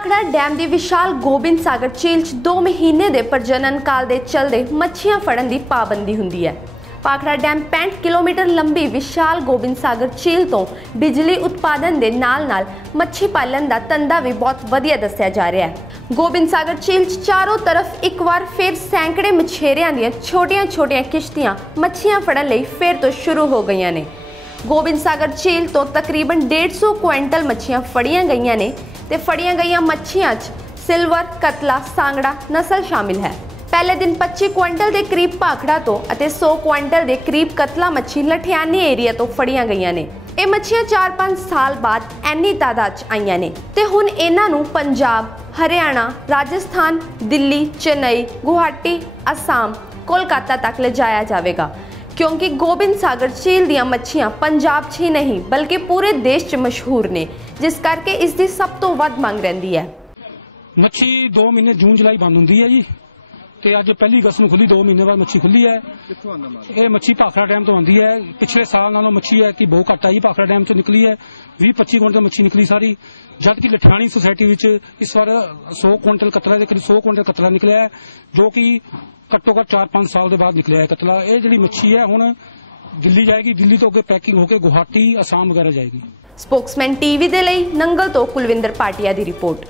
Bhakra dam ਦੀ ਵਿਸ਼ਾਲ ਗੋਬਿੰਦ ਸਾਗਰ ਝੀਲ 'ਚ 2 ਮਹੀਨੇ ਦੇ ਪ੍ਰਜਨਨ ਕਾਲ ਦੇ ਚਲਦੇ ਮੱਛੀਆਂ ਫੜਨ ਦੀ ਪਾਬੰਦੀ ਹੁੰਦੀ ਹੈ। ਪਾਖੜਾ ਡੈਮ 65 ਕਿਲੋਮੀਟਰ ਲੰਬੀ ਵਿਸ਼ਾਲ ਗੋਬਿੰਦ ਸਾਗਰ ਝੀਲ ਤੋਂ ਬਿਜਲੀ ਉਤਪਾਦਨ ਦੇ ਨਾਲ-ਨਾਲ ਮੱਛੀ ਪਾਲਣ ਦਾ ਧੰਦਾ ਵੀ ਬਹੁਤ ਵਧੀਆ ਦੱਸਿਆ ਜਾ ਰਿਹਾ ਹੈ। ਗੋਬਿੰਦ ਸਾਗਰ ਝੀਲ 'ਚ ਚਾਰੋਂ ਤਰਫ ਇੱਕ ਵਾਰ ਫਿਰ ਸੈਂਕੜੇ ਮਛੇਰਿਆਂ ਦੀਆਂ ਛੋਟੀਆਂ-ਛੋਟੀਆਂ ਕਿਸ਼ਤੀਆਂ ਮੱਛੀਆਂ ਫੜਨ ਲਈ ਫਿਰ ਤੋਂ ਸ਼ੁਰੂ ਹੋ ਗਈਆਂ ਨੇ। ਗੋਬਿੰਦ ਸਾਗਰ ਝੀਲ ਤੋਂ ਤਕਰੀਬਨ 150 ਕੁਇੰਟਲ ਮੱਛੀਆਂ ਫੜੀਆਂ ਗਈਆਂ ਨੇ ਤੇ ਫੜੀਆਂ ਗਈਆਂ ਮੱਛੀਆਂ 'ਚ ਸਿਲਵਰ, ਕਤਲਾ, ਸਾਂਗੜਾ ਨਸਲ ਸ਼ਾਮਿਲ ਹੈ। ਪਹਿਲੇ ਦਿਨ 25 ਕੁਇੰਟਲ ਦੇ ਕਰੀਬ ਭਾਖੜਾ ਤੋਂ ਅਤੇ 100 ਕੁਇੰਟਲ ਦੇ ਕਰੀਬ ਕਤਲਾ ਮੱਛੀ ਲਠਿਆਣੀ ਏਰੀਆ ਤੋਂ ਫੜੀਆਂ ਗਈਆਂ ਨੇ। ਇਹ ਮੱਛੀਆਂ 4-5 ਸਾਲ ਬਾਅਦ ਐਨੀ ਤਾਦਾਦ 'ਚ ਆਈਆਂ ਨੇ ਤੇ ਹੁਣ ਇਹਨਾਂ ਨੂੰ ਪੰਜਾਬ, ਹਰਿਆਣਾ, ਰਾਜਸਥਾਨ, ਦਿੱਲੀ, ਚੇਨਈ, ਗੁਹਾਟੀ, ਅਸਾਮ, ਕੋਲਕਾਤਾ ਤੱਕ ਲਿਜਾਇਆ ਜਾਵੇਗਾ। ਕਿਉਂਕਿ ਗੋਬਿੰਦ ਸਾਗਰ ਝੀਲ ਦੀਆਂ ਮੱਛੀਆਂ ਪੰਜਾਬ 'ਚ ਹੀ ਨਹੀਂ, ਬਲਕਿ ਪੂਰੇ ਦੇਸ਼ 'ਚ ਮਸ਼ਹੂਰ ਨੇ, ਜਿਸ ਕਰਕੇ ਇਸ ਦੀ ਸਭ ਤੋਂ ਵੱਧ ਮੰਗ ਰਹਿੰਦੀ ਹੈ। ਮੱਛੀ 2 ਮਹੀਨੇ ਜੂਨ, ਜੁਲਾਈ ਬੰਦ ਹੁੰਦੀ ਹੈ ਜੀ। ਤੇ ਅੱਜ ਪਹਿਲੀ ਅਗਸਤ ਨੂੰ ਖੁੱਲੀ 2 ਮਹੀਨੇ ਬਾਅਦ ਮੱਛੀ ਖੁੱਲੀ ਹੈ। ਇਹ ਮੱਛੀ ਭਾਖੜਾ ਡੈਮ ਤੋਂ ਆਉਂਦੀ ਹੈ। ਪਿਛਲੇ ਸਾਲ ਨਾਲੋਂ ਮੱਛੀ ਹੈ ਕਿ ਬਹੁਤ ਘੱਟ ਆਈ, ਭਾਖੜਾ ਡੈਮ ਤੋਂ ਨਿਕਲੀ ਹੈ। 20 25 ਕੁਇੰਟਲ ਮੱਛੀ ਨਿਕਲੀ ਸਾਰੀ। ਜਦ ਕਿ ਲਠਾਣੀ ਸੁਸਾਇਟੀ ਵਿੱਚ ਇਸ ਵਾਰ 100 ਕੁਇੰਟਲ ਕਤਰਾ ਦੇ ਕਰੀਬ 100 ਕੁਇੰਟਲ ਕਤਰਾ ਨਿਕਲਿਆ ਜੋ ਕਿ ਘੱਟੋ ਘੱਟ 4-5 ਸਾਲ ਦੇ ਬਾਅਦ ਨਿਕਲਿਆ ਹੈ ਕਤਲਾ। ਇਹ ਜਿਹੜੀ ਮੱਛੀ ਹੈ, ਹੁਣ ਦਿੱਲੀ ਜਾਏਗੀ, ਦਿੱਲੀ ਤੋਂ ਅੱਗੇ ਪੈਕਿੰਗ ਹੋ ਕੇ ਗੁਹਾਟੀ, ਅਸਾਮ ਵਗੈਰਾ ਜਾਏਗੀ। ਸਪੋਕਸਮੈਨ ਟੀਵੀ ਦੇ ਲਈ ਨੰਗਲ ਤੋਂ ਕੁਲਵਿੰਦਰ ਪਾਟਿਆ ਦੀ ਰਿਪੋਰਟ।